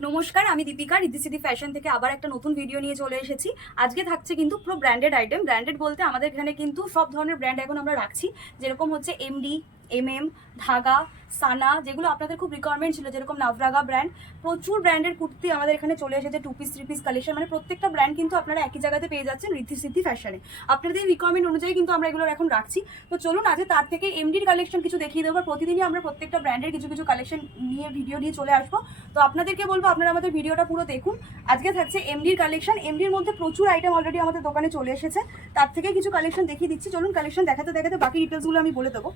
নমস্কার, আমি দীপিকা রিদ্ধিসিদ্ধি ফ্যাশন থেকে আবার একটা নতুন ভিডিও নিয়ে চলে এসেছি। আজকে থাকছে কিন্তু পুরো ব্র্যান্ডেড আইটেম। ব্র্যান্ডেড বলতে আমাদের এখানে কিন্তু সব ধরনের ব্র্যান্ড এখন আমরা রাখছি, যেরকম হচ্ছে এমডি, এমএম, ধাগা, সানা, যেগুলো আপনাদের খুব রিকোয়ারমেন্ট ছিল, যেরকম নাভরাগা ব্র্যান্ড। প্রচুর ব্র্যান্ডের কুর্তি আমাদের এখানে চলে এসেছে, 2 পিস 3 পিস কালেকশন, মানে প্রত্যেকটা ব্র্যান্ড কিন্তু আপনারা একই জায়গাতে পেয়ে যাচ্ছেন রিদ্ধিসিদ্ধি ফ্যাশনে। আপনাদের রিকোয়ারমেন্ট অনুযায়ী কিন্তু আমরা এগুলো এখন রাখছি। তো চলুন আজকে তার থেকে এমডির কালেকশন কিছু দেখিয়ে দেবো। প্রতিদিনই আমরা প্রত্যেকটা ব্র্যান্ডের কিছু কিছু কালেকশন নিয়ে ভিডিও নিয়ে চলে আসবো। তো আপনাদেরকে বলবো আপনারা আমাদের ভিডিওটা পুরো দেখুন। আজকে থাকছে এমডির কালেকশন। এমডির মধ্যে প্রচুর আইটেম অলরেডি আমাদের দোকানে চলে এসেছে, তার থেকে কিছু কালেকশন দেখিয়ে দিচ্ছি। চলুন কালেকশন দেখাতে দেখাতে বাকি ডিটেলসগুলো আমি বলে দেবো।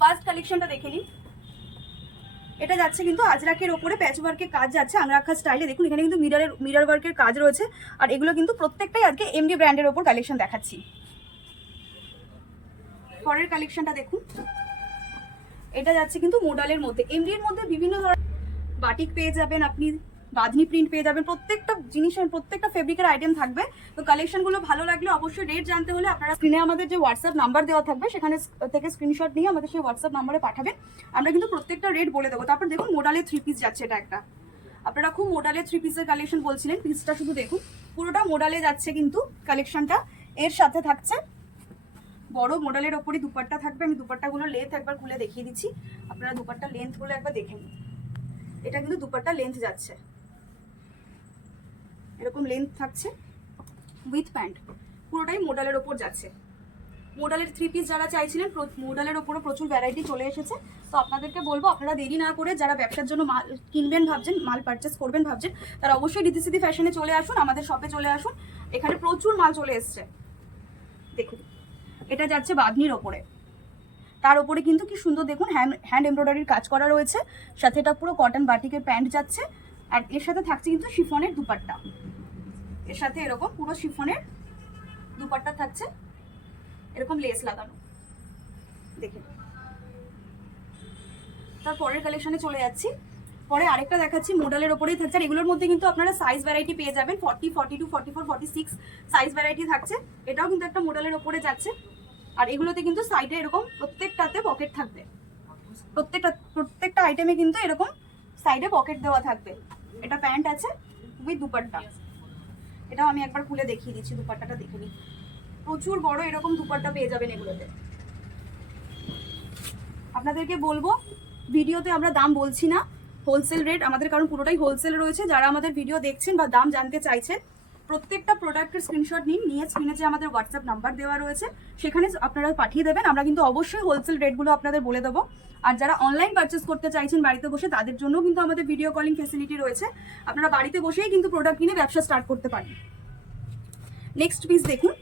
ফার্স্ট কালেকশনটা দেখে নিন। এটা যাচ্ছে কিন্তু আজরাকের ওপরে প্যাচ ওয়ার্কের কাজ যাচ্ছে, আংরাখা স্টাইলে। দেখুন এখানে কিন্তু মিরর ওয়ার্কের কাজ রয়েছে, আর এগুলো কিন্তু প্রত্যেকটাই আজকে এমডি ব্র্যান্ডের ওপর কালেকশন দেখাচ্ছি। পরের কালেকশনটা দেখুন। এটা যাচ্ছে কিন্তু মোডালের মধ্যে, এমডির মধ্যে বিভিন্ন ধরনের বাটিক পেয়ে যাবেন, আপনি বাঁধনি প্রিন্ট পেয়ে যাবেন, প্রত্যেকটা জিনিসের প্রত্যেকটা ফেব্রিকের আইটেম থাকবে। তো কালেকশনগুলো ভালো লাগলে অবশ্যই রেট জানতে হলে আপনারা স্ক্রিনে আমাদের যে হোয়াটসঅ্যাপ নাম্বার দেওয়া থাকবে সেখানে থেকে স্ক্রিনশট নিয়ে আমাদের সেই হোয়াটসঅ্যাপ নাম্বারে পাঠাবেন। আমরা কিন্তু প্রত্যেকটা রেট বলে দেবো। তারপর দেখুন মোডালের 3 পিস যাচ্ছে, এটা একটা আপনারা খুব মোডালের 3 পিসের কালেকশন বলছিলেন, পিসটা শুধু দেখুন, পুরোটা মোডালে যাচ্ছে কিন্তু কালেকশনটা। এর সাথে থাকছে বড় মোডালের ওপরই দুপাট্টা থাকবে। আমি দুপাট্টাগুলো লেন্থ একবার খুলে দেখিয়ে দিচ্ছি, আপনারা দুপাট্টা লেন্থগুলো একবার দেখে নিন। এটা কিন্তু দুপাট্টা লেন্থ যাচ্ছে, এরকম লেন্থ থাকছে উইথ প্যান্ট, পুরোটাই মোডালের ওপর যাচ্ছে। মোডালের 3 পিস যারা চাইছিলেন, মোডালের ওপরও প্রচুর ভ্যারাইটি চলে এসেছে। তো আপনাদেরকে বলবো আপনারা দেরি না করে যারা ব্যবসার জন্য মাল কিনবেন ভাবছেন, মাল পারচেস করবেন ভাবছেন, তারা অবশ্যই রিদ্ধিসিদ্ধি ফ্যাশনে চলে আসুন, আমাদের শপে চলে আসুন। এখানে প্রচুর মাল চলে এসছে। দেখুন এটা যাচ্ছে বাঁধনির ওপরে, তার উপরে কিন্তু কি সুন্দর দেখুন হ্যান্ড এমব্রয়ডারির কাজ করা রয়েছে, সাথে এটা পুরো কটন বাটিকের প্যান্ট যাচ্ছে। আর এর সাথে থাকছে কিন্তু শিফনের দুপাট্টা, এর সাথে এরকম পুরো শিফনের দুপাট্টা থাকছে, এরকম লেস লাগানো। দেখুন তার পরের কালেকশনে চলে যাচ্ছি। পরে আরেকটা দেখাচ্ছি, মোডালের ওপরেই থাকছে। আর এগুলোর মধ্যে কিন্তু আপনারা সাইজ ভ্যারাইটি পেয়ে যাবেন, 40, 42, 44, 46 সাইজ ভ্যারাইটি থাকছে। এটাও কিন্তু একটা মোডালের ওপরে যাচ্ছে। আর এগুলোতে কিন্তু সাইডে এরকম প্রত্যেকটাতে পকেট থাকবে, প্রত্যেকটা আইটেমে কিন্তু এরকম সাইডে পকেট দেওয়া থাকবে। এটা প্যান্ট আছে উইথ দুপাট্টা, এটাও আমি একবার খুলে দেখিয়ে দিচ্ছি, দুপাট্টাটা দেখে নিই। প্রচুর বড় এরকম দুপাট্টা পেয়ে যাবেন এগুলোতে। আপনাদেরকে বলবো ভিডিওতে আমরা দাম বলছি না, হোলসেল রেট আমাদের, কারণ পুরোটাই হোলসেল রয়েছে। যারা আমাদের ভিডিও দেখছেন বা দাম জানতে চাইছেন, প্রত্যেকটা প্রোডাক্টের স্ক্রিনশট নিন, নিয়ে স্ক্রিনে যে আমাদের হোয়াটসঅ্যাপ নাম্বার দেওয়া রয়েছে সেখানে আপনারা পাঠিয়ে দেবেন। আমরা কিন্তু অবশ্যই হোলসেল রেটগুলো আপনাদের বলে দেবো। আর যারা অনলাইন পারচেস করতে চাইছেন বাড়িতে বসে, তাদের জন্য কিন্তু আমাদের ভিডিও কলিং ফেসিলিটি রয়েছে। আপনারা বাড়িতে বসেই কিন্তু প্রোডাক্ট কিনে ব্যবসা স্টার্ট করতে পারেন। নেক্সট পিস দেখুন,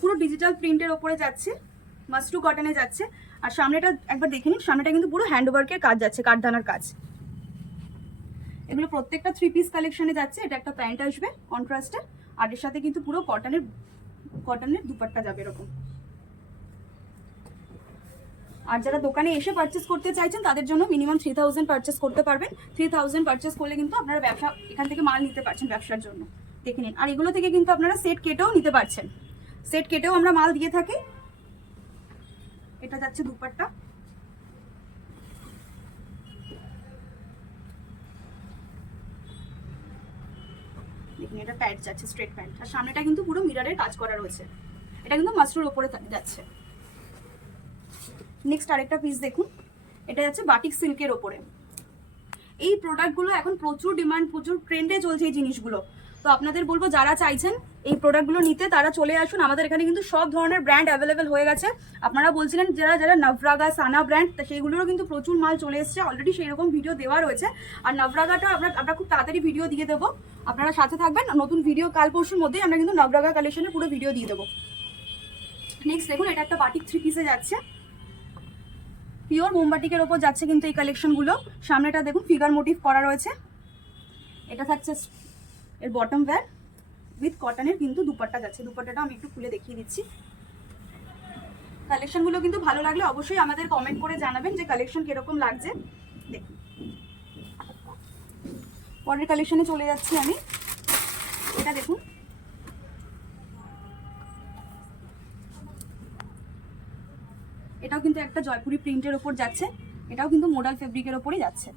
পুরো ডিজিটাল প্রিন্টের ওপরে যাচ্ছে, মাসরু কটনে যাচ্ছে। আর সামনেটা একবার দেখে নিন, সামনেটা কিন্তু পুরো হ্যান্ড ওয়ার্কের কাজ যাচ্ছে, কাঠদানার কাজ। এগুলো প্রত্যেকটা 3 পিস কালেকশনে যাচ্ছে। এটা একটা প্যান্ট আসবে কন্ট্রাস্টে, আর এর সাথে কিন্তু পুরো কটনের দুপাট্টা যাবে এরকম। আর যারা দোকানে এসে পারচেস করতে চাইছেন তাদের জন্য মিনিমাম 3000 পারচেস করতে পারবেন। 3000 পারচেস করলে কিন্তু আপনারা ব্যবসা এখান থেকে মাল নিতে পারছেন ব্যবসার জন্য, দেখে নিন। আর এগুলো থেকে কিন্তু আপনারা সেট কেটেও নিতে পারছেন, সেট কেটেও আমরা মাল দিয়ে থাকি। এটা যাচ্ছে দুপাট্টা, দেখুন এটা প্যান্ট যাচ্ছে, স্ট্রেট প্যান্ট। আর সামনেটা কিন্তু পুরো মিররের কাজ করা রয়েছে। এটা কিন্তু মাস্টারের উপরে যাচ্ছে। নেক্সট আরেকটা পিস দেখুন, এটা যাচ্ছে বাটিক সিল্কের ওপরে। এই প্রোডাক্টগুলো এখন প্রচুর ডিমান্ড, প্রচুর ট্রেন্ডে চলছে এই জিনিসগুলো। তো আপনাদের বলবো যারা চাইছেন এই প্রোডাক্টগুলো নিতে, তারা চলে আসুন। আমাদের এখানে কিন্তু সব ধরনের ব্র্যান্ড অ্যাভেলেবেল হয়ে গেছে। আপনারা বলছিলেন যারা যারা নাভরাগা, সানা ব্র্যান্ড, সেইগুলোরও কিন্তু প্রচুর মাল চলে এসছে অলরেডি, সেই রকম ভিডিও দেওয়া রয়েছে। আর নাভরাগাটাও আমরা খুব তাড়াতাড়ি ভিডিও দিয়ে দেবো, আপনারা সাথে থাকবেন। নতুন ভিডিও কাল পরশুর মধ্যেই আমরা কিন্তু নাভরাগা কালেকশনের পুরো ভিডিও দিয়ে দেবো। নেক্সট দেখুন, এটা একটা বাটিক 3 পিসে যাচ্ছে, পিওর মোমবাটিকের ওপর যাচ্ছে কিন্তু এই কালেকশনগুলো। সামনেটা দেখুন ফিগার মোটিভ করা রয়েছে। এটা থাকছে এর বটম ওয়্যার উইথ কটনের কিন্তু দুপাট্টা যাচ্ছে। দুপাট্টাটা আমি একটু খুলে দেখিয়ে দিচ্ছি। কালেকশনগুলো কিন্তু ভালো লাগলে অবশ্যই আমাদের কমেন্ট করে জানাবেন যে কালেকশন কিরকম লাগছে। দেখুন পরের কালেকশনে চলে যাচ্ছি আমি। এটা দেখুন, এটাও কিন্তু একটা জয়পুরি প্রিন্টের ওপর যাচ্ছে, এটাও কিন্তু মোডাল ফেব্রিকের ওপরই যাচ্ছে।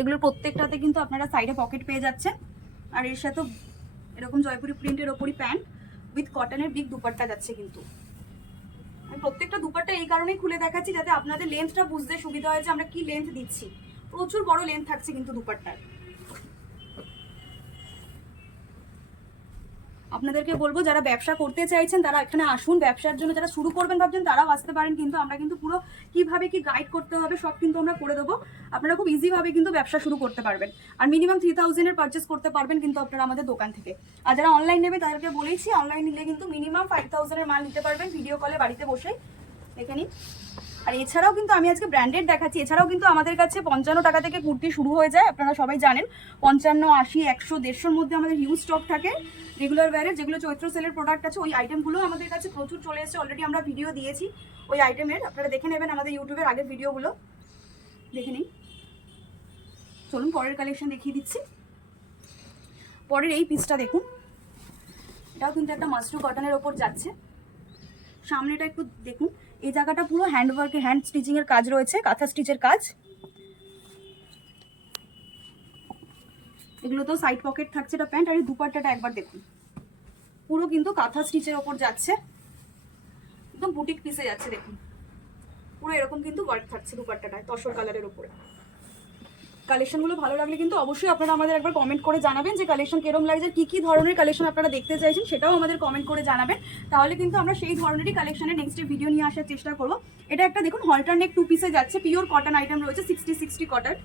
এগুলোর প্রত্যেকটাতে কিন্তু আপনারা সাইডে পকেট পেয়ে যাচ্ছেন। আর এর সাথে এরকম জয়পুরি প্রিন্টের ওপরই প্যান্ট উইথ কটনের বিগ দুপাট্টা যাচ্ছে। কিন্তু আমি প্রত্যেকটা দুপাট্টা এই কারণেই খুলে দেখাচ্ছি যাতে আপনাদের লেন্থটা বুঝতে সুবিধা হয় যে আমরা কি লেন্থ দিচ্ছি। প্রচুর বড় লেন্থ থাকছে কিন্তু দুপাট্টার। আপনাদেরকে বলবো যারা ব্যবসা করতে চাইছেন তারা এখানে আসুন, ব্যবসার জন্য যারা শুরু করবেন ভাবছেন তারাও আসতে পারেন। কিন্তু আমরা কিন্তু পুরো কিভাবে কি গাইড করতে হবে সব কিন্তু আমরা করে দেবো। আপনারা খুব ইজিভাবে কিন্তু ব্যবসা শুরু করতে পারবেন। আর মিনিমাম 3000 পারচেস করতে পারবেন কিন্তু আপনারা আমাদের দোকান থেকে। আর যারা অনলাইন নেবে তাদেরকে বলেছি অনলাইন নিলে কিন্তু মিনিমাম 5000 মাল নিতে পারবেন ভিডিও কলে বাড়িতে বসেই, দেখে নিন। আর এছাড়াও কিন্তু আমি আজকে ব্র্যান্ডেড দেখাচ্ছি। এছাড়াও কিন্তু আমাদের কাছে 55 টাকা থেকে কুর্তি শুরু হয়ে যায়, আপনারা সবাই জানেন। 55, 80, 100, 150-র মধ্যে আমাদের হিউজ স্টক থাকে রেগুলার ওয়্যারের। যেগুলো চৈত্র সেলের প্রোডাক্ট আছে ওই আইটেমগুলো আমাদের কাছে প্রচুর চলে এসেছে, অলরেডি আমরা ভিডিও দিয়েছি ওই আইটেমের। আপনারা দেখে নেবেন আমাদের ইউটিউবের আগের ভিডিওগুলো, দেখে নিন। চলুন পরের কালেকশন দেখিয়ে দিচ্ছি। পরের এই পিসটা দেখুন, এটাও কিন্তু একটা মাশরু কটনের ওপর যাচ্ছে। সামনেটা একটু দেখুন, এই জায়গাটা পুরো হ্যান্ড স্টিচিং এর কাজ রয়েছে, কাঁথা স্টিচের কাজ। এগুলো তো সাইড পকেট থাকছে, এটা প্যান্ট। আর এই দুপাট্টাটা একবার দেখুন, পুরো কিন্তু কাঁথা স্টিচের ওপর যাচ্ছে, একদম বুটিক পিসে যাচ্ছে। দেখুন পুরো এরকম কিন্তু ওয়ার্ক থাকছে দুপাট্টাটায় তসর কালারের ওপরে। কালেকশনগুলো ভালো লাগলে কিন্তু অবশ্যই আপনারা আমাদের একবার কমেন্ট করে জানাবেন যে কালেকশন কিরকম লাগছে, কি কি ধরনের কালেকশন আপনারা দেখতে চাইছেন সেটাও আমাদের কমেন্ট করে জানাবেন। তাহলে কিন্তু আমরা সেই ধরনেরই কালেকশনের নেক্সট ভিডিও নিয়ে আসার চেষ্টা করবো। এটা একটা দেখুন হলটার নেক 2 পিসে যাচ্ছে, পিওর কটন আইটেম রয়েছে, 60 কটন।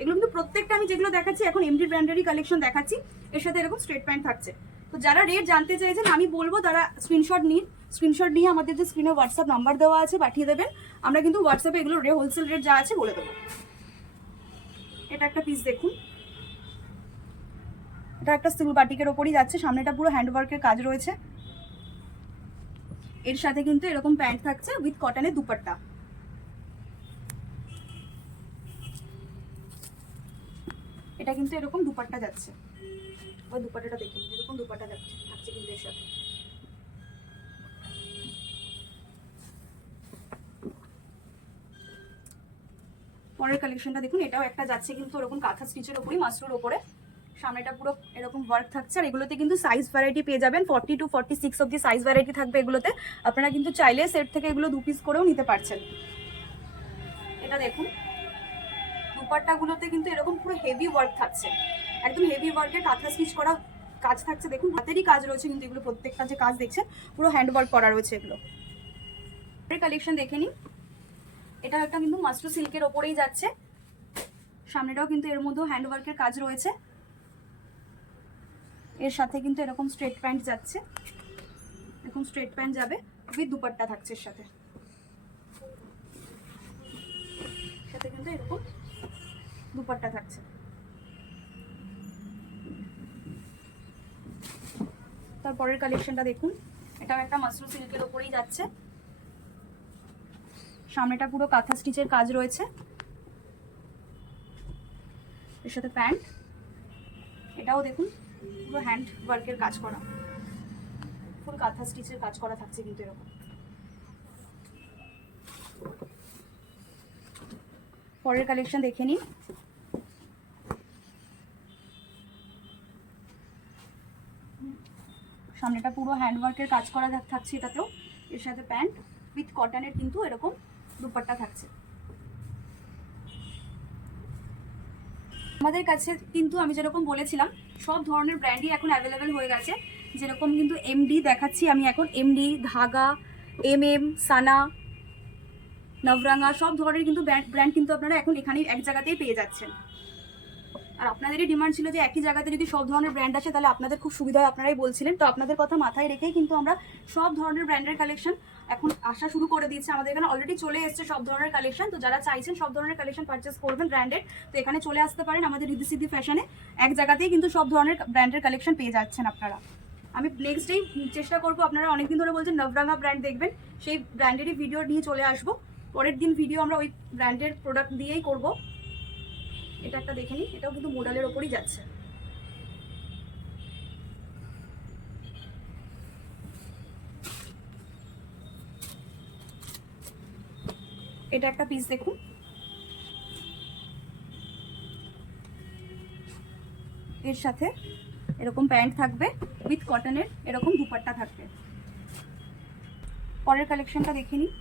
এগুলো কিন্তু প্রত্যেকটা আমি যেগুলো দেখাচ্ছি এখন এমডি ব্র্যান্ডেরই কালেকশন দেখাচ্ছি। এর সাথে এরকম স্ট্রেট প্যান্ট থাকছে। তো যারা রেট জানতে চাইছেন আমি বলবো তারা স্ক্রিনশট নিয়ে আমাদের যে স্ক্রিনে হোয়াটসঅ্যাপ নাম্বার দেওয়া আছে পাঠিয়ে দেবেন। আমরা কিন্তু হোয়াটসঅ্যাপে এগুলো হোলসেল রেট যা আছে বলে দেবো। এটা একটা পিস দেখুন, এটা একটা সিল্ক বাটিকের ওপরই যাচ্ছে, সামনেটা পুরো হ্যান্ডওয়ার্কের কাজ রয়েছে। এর সাথে কিন্তু এরকম প্যান্ট থাকছে উইথ কটনের দুপাট্টা। এটা কিন্তু এরকম দুপাট্টা যাচ্ছে, ওই দুপাট্টাটা দেখুন এরকম দুপাট্টা থাকছে কিন্তু এর সাথে। পরের কালেকশনটা দেখুন, এটাও একটা যাচ্ছে কিন্তু এরকম কাঁথা স্টিচের ওপরই, মাশরুর ওপরে। সামনেটা পুরো এরকম ওয়ার্ক থাকছে। আর এগুলোতে কিন্তু সাইজ ভ্যারাইটি পেয়ে যাবেন, 40 to 46 অবধি সাইজ ভ্যারাইটি থাকবে এগুলোতে। আপনারা কিন্তু চাইলে সেট থেকে এগুলো 2 পিস করেও নিতে পারছেন। এটা দেখুন দুপাট্টাগুলোতে কিন্তু এরকম পুরো হেভি ওয়ার্ক থাকছে, একদম হেভি ওয়ার্কের কাঁথা স্টিচ করা কাজ থাকছে। দেখুন হাতেরই কাজ রয়েছে কিন্তু এগুলো, প্রত্যেকটা যে কাজ দেখছেন পুরো হ্যান্ড ওয়ার্ক করা রয়েছে এগুলো। কালেকশন দেখে নিন, এটা একটা কিন্তু মাশরু সিল্কের ওপরেই যাচ্ছে। সামনেটাও কিন্তু এর মধ্যেও হ্যান্ড ওয়ার্কের কাজ রয়েছে। এর সাথে কিন্তু এরকম স্ট্রেট প্যান্ট যাচ্ছে, এরকম স্ট্রেট প্যান্ট যাবে উইথ দুপাট্টা থাকছে এর সাথে। সাথে কিন্তু এরকম দুপাট্টা থাকছে। তারপরের কালেকশনটা দেখুন, এটাও একটা মাশরু সিল্কের ওপরেই যাচ্ছে। সামনেটা পুরো কাঁথা স্টিচের কাজ রয়েছে, এর সাথে প্যান্ট। এটাও দেখুন পুরো হ্যান্ড ওয়ার্কের কাজ করা, ফুল কাঁথা স্টিচের কাজ করা থাকছে কিন্তু এরকম। পরের কালেকশন দেখে নিন, সামনেটা পুরো হ্যান্ড ওয়ার্কের কাজ করা থাকছে এটাতেও। এর সাথে প্যান্ট উইথ কটনের কিন্তু এরকম দুপাট্টা থাকছে। আমাদের কাছে কিন্তু আমি যেরকম বলেছিলাম সব ধরনের ব্র্যান্ডই এখন অ্যাভেলেবেল হয়ে গেছে। যেরকম কিন্তু এমডি দেখাচ্ছি আমি এখন, এমডি, ধাগা, এমএম, সানা, নবরাঙা সব ধরনের কিন্তু ব্র্যান্ড কিন্তু আপনারা এখন এখানেই এক জায়গাতেই পেয়ে যাচ্ছেন। আর আপনাদেরই ডিমান্ড ছিল যে একই জায়গাতে যদি সব ধরনের ব্র্যান্ড আসে তাহলে আপনাদের খুব সুবিধা হয়, আপনারাই বলছিলেন। তো আপনাদের কথা মাথায় রেখেই কিন্তু আমরা সব ধরনের ব্র্যান্ডের কালেকশন এখন আসা শুরু করে দিয়েছি। আমাদের এখানে অলরেডি চলে এসছে সব ধরনের কালেকশন। তো যারা চাইছেন সব ধরনের কালেকশন পারচেস করবেন ব্র্যান্ডেড, তো এখানে চলে আসতে পারেন আমাদের রিদ্ধি সিদ্ধি ফ্যাশনে। এক জায়গাতেই কিন্তু সব ধরনের ব্র্যান্ডের কালেকশন পেয়ে যাচ্ছেন আপনারা। আমি নেক্সট ডেই চেষ্টা করবো, আপনারা অনেকদিন ধরে বলছেন নবরাঙা ব্র্যান্ড দেখবেন, সেই ব্র্যান্ডেরই ভিডিও নিয়ে চলে আসবো। পরের দিন ভিডিও আমরা ওই ব্র্যান্ডের প্রোডাক্ট দিয়েই করব। এটা একটা দেখে নিই, এটাও কিন্তু মোডালের ওপরই যাচ্ছে। এটা একটা পিস দেখুন, এর সাথে এরকম প্যান্ট থাকবে, উইথ কটনের এরকম দুপাট্টা থাকবে। পরের কালেকশনটা দেখে নিই।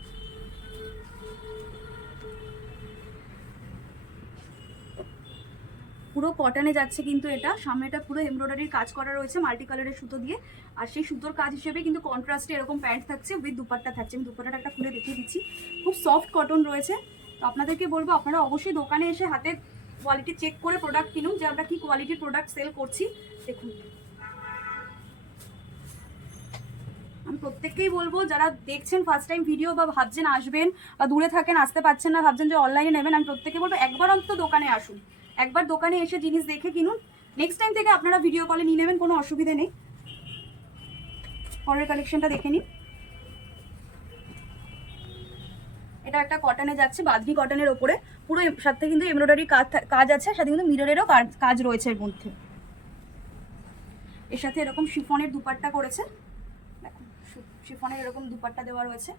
পুরো কটনে যাচ্ছে কিন্তু এটা, সামনেটা পুরো এমব্রয়ডারির কাজ করা রয়েছে মাল্টি কালারের সুতো দিয়ে, আর সেই সুতোর কাজ হিসেবে কিন্তু কন্ট্রাস্টে এরকম প্যান্ট থাকছে উইথ দুপাট্টা থাকছে। আমি দুপাট্টাটা একটা খুলে দেখিয়ে দিচ্ছি, খুব সফট কটন রয়েছে। তো আপনাদেরকে বলবো আপনারা অবশ্যই দোকানে এসে হাতে কোয়ালিটি চেক করে প্রোডাক্ট কিনুন, যে আমরা কি কোয়ালিটির প্রোডাক্ট সেল করছি। দেখুন, আমি প্রত্যেককেই বলবো যারা দেখছেন ফার্স্ট টাইম ভিডিও বা ভাবছেন আসবেন বা দূরে থাকেন আসতে পারছেন না, ভাবছেন যে অনলাইনে নেবেন, আমি প্রত্যেককে বলবো একবার অন্তত দোকানে আসুন, একবার দোকানে এসে জিনিস দেখে কিনুন। নেক্সট টাইম থেকে আপনারা ভিডিও কলে নিয়ে নেবেন, কোনো অসুবিধা নেই। পরের কালেকশনটা দেখে নিন। এটা একটা কটনে যাচ্ছে, বাঁধনি কটনের ওপরে, পুরো সাথে কিন্তু এমব্রয়ডারি কাজ আছে, সাথে কিন্তু মিররেরও কাজ রয়েছে এর মধ্যে। এর সাথে এরকম শিফনের দুপাট্টা করেছে, দেখুন শিফনের এরকম দুপাট্টা দেওয়া রয়েছে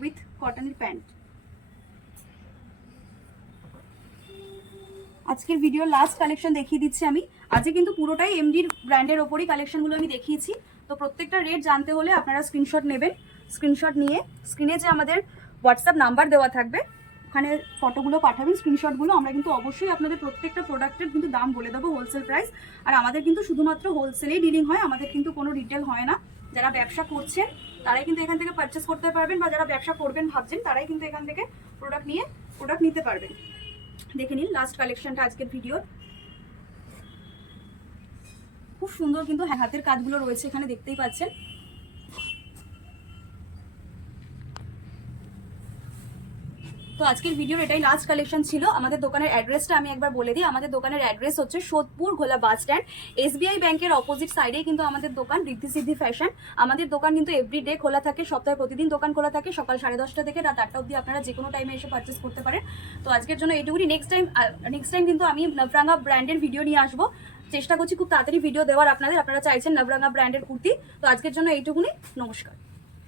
উইথ কটনের প্যান্ট। আজকের ভিডিওর লাস্ট কালেকশন দেখিয়ে দিচ্ছি আমি। আজকে কিন্তু পুরোটাই এমডির ব্র্যান্ডের ওপরই কালেকশনগুলো আমি দেখিয়েছি। তো প্রত্যেকটা রেট জানতে হলে আপনারা স্ক্রিনশট নেবেন, স্ক্রিনশট নিয়ে স্ক্রিনে যে আমাদের হোয়াটসঅ্যাপ নাম্বার দেওয়া থাকবে ওখানে ফটোগুলো পাঠাবেন, স্ক্রিনশটগুলো। আমরা কিন্তু অবশ্যই আপনাদের প্রত্যেকটা প্রোডাক্টের কিন্তু দাম বলে দেবো, হোলসেল প্রাইস। আর আমাদের কিন্তু শুধুমাত্র হোলসেলেই ডিলিং হয়, আমাদের কিন্তু কোনো রিটেল হয় না। যারা ব্যবসা করছেন তারাই কিন্তু এখান থেকে পারচেস করতে পারবেন, বা যারা ব্যবসা করবেন ভাবছেন তারাই কিন্তু এখান থেকে প্রোডাক্ট নিতে পারবেন। দেখে নিন লাস্ট কালেকশনটা আজকের ভিডিওর। খুব সুন্দর কিন্তু হাতের কাজগুলো রয়েছে এখানে, দেখতেই পাচ্ছেন। তো আজকের ভিডিওর এটাই লাস্ট কালেকশন ছিল। আমাদের দোকানের অ্যাড্রেসটা আমি একবার বলে দিই। আমাদের দোকানের অ্যাড্রেস হচ্ছে সোদপুর ঘোলা বাস স্ট্যান্ড, SBI ব্যাংকের অপোজিট সাইডেই কিন্তু আমাদের দোকান, ঋদ্ধি সিদ্ধি ফ্যাশন। আমাদের দোকান কিন্তু এভরিডে খোলা থাকে, সপ্তাহে প্রতিদিন দোকান খোলা থাকে, সকাল 10:30 থেকে রাত 8টা অবধি আপনারা যে কোনো টাইমে এসে পারচেস করতে পারেন। তো আজকের জন্য এইটুকুনি। নেক্সট টাইম কিন্তু আমি নবরঙ্গা ব্র্যান্ডের ভিডিও নিয়ে আসবো, চেষ্টা করছি খুব তাড়াতাড়ি ভিডিও দেওয়ার আপনাদের। আপনারা চাইছেন নবরঙ্গা ব্র্যান্ডের কুর্তি। তো আজকের জন্য এইটুকুনি, নমস্কার।